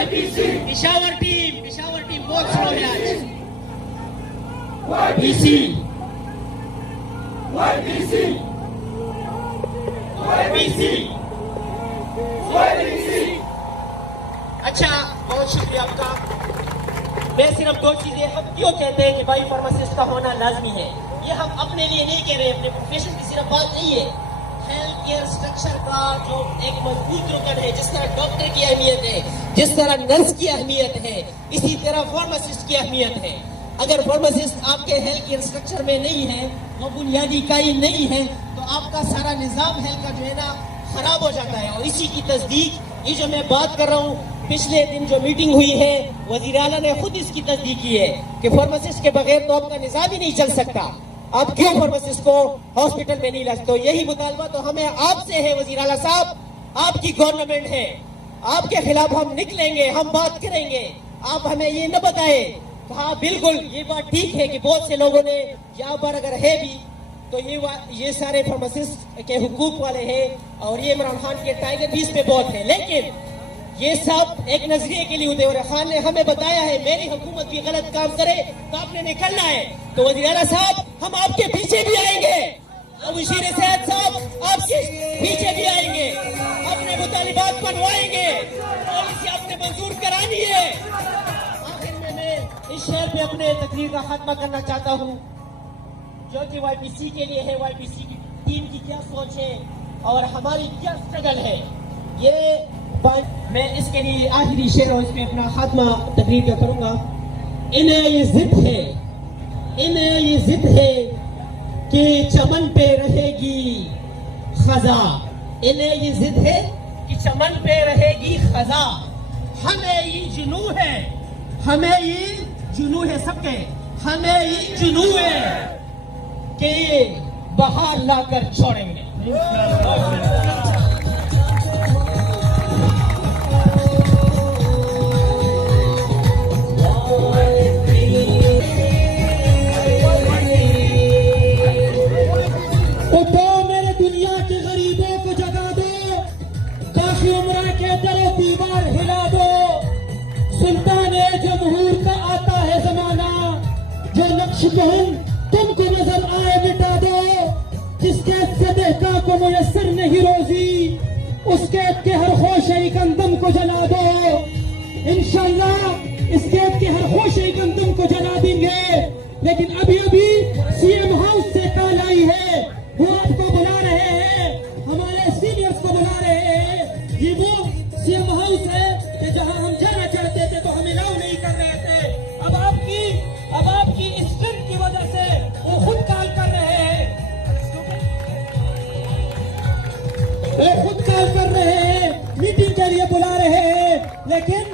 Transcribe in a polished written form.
Peshawar team बहुत slow है आज। YPC अच्छा, बहुत शुक्रिया आपका। मैं सिर्फ दो चीजें, हम क्यों कहते हैं कि भाई फार्मासिस्ट का होना लाजमी है, ये हम अपने लिए नहीं कह रहे, अपने प्रोफेशन की सिर्फ बात नहीं है। हेल्थ केयर स्ट्रक्चर का जो एक मजबूत रुकन है, जिस तरह डॉक्टर की अहमियत है, जिस तरह नर्स की अहमियत है, इसी तरह फार्मासिस्ट की अहमियत है। अगर फार्मासिस्ट आपके हेल्थ केयर स्ट्रक्चर में नहीं है, वो बुनियादी इकाई नहीं है, तो आपका सारा निजाम हेल्थ का जो है ना खराब हो जाता है। और इसी की तस्दीक ये जो मैं बात कर रहा हूँ, पिछले दिन जो मीटिंग हुई है, वजीर आला ने खुद इसकी तस्दीक की है कि फार्मासिस्ट के बगैर तो आपका निजाम ही नहीं चल सकता। आप क्यों फार्मासिस्ट को हॉस्पिटल में नहीं लाते? तो यही मुतालबा तो हमें आपसे है वजीर आला साहब, आपकी गवर्नमेंट है, आपके खिलाफ हम निकलेंगे, हम बात करेंगे। आप हमें ये न बताए। हाँ बिल्कुल, ये बात ठीक है कि बहुत से लोगों ने यहाँ पर अगर है भी तो ये सारे फार्मासिस्ट के हुकूक वाले हैं और ये इमरान खान के टाइगर भी इस पे बहुत है, लेकिन ये सब एक नजरिए के लिए होते हैं। और खान ने हमें बताया है मेरी हुकूमत भी गलत काम करे तो आपने निकलना है। तो वज़ीर आला साहब, हम आपके पीछे भी आएंगे, अब वज़ीर सेहत साहब आपके पीछे भी आएंगे, अपने मुतालिबात बनवाएंगे, पॉलिसी आपने मंजूर करानी है। आखिर में मैं इस शहर पे अपने तकरीर का खात्मा करना चाहता हूँ, जो कि YPC के लिए है, YPC की टीम की क्या सोच है और हमारी क्या स्ट्रगल है। ये मैं इसके लिए आखिरी शेर और इसमें अपना खात्मा तकरीर का करूंगा। इन्हें ये जिद है कि चमन पे रहेगी खजा, इन्हें ये जिद है कि चमन पे रहेगी खजा। हमें ये जुनू है, हमें ये जुनू है सबके, हमें ये जुनू है कि बाहर लाकर छोड़ेंगे। तुमको नजर आए मिटा दो, जिसके सदेका को मुयस्सर नहीं रोजी, उसके के हर खोशे गंदम को जला दो। इंशाल्लाह इसके के हर खोशे गंदम को जला देंगे। लेकिन अभी CM हाउस से कॉल आई है, वो आपको बुला रहे हैं, हमारे सीनियर्स को बुला रहे हैं। ये वो CM हाउस है कि जहां हम जाना चाहते थे तो हमें अलाउ नहीं कर रहे थे। अब आपकी स्ट्रेंथ की वजह से वो खुद कॉल कर रहे हैं, मीटिंग के लिए बुला रहे हैं। लेकिन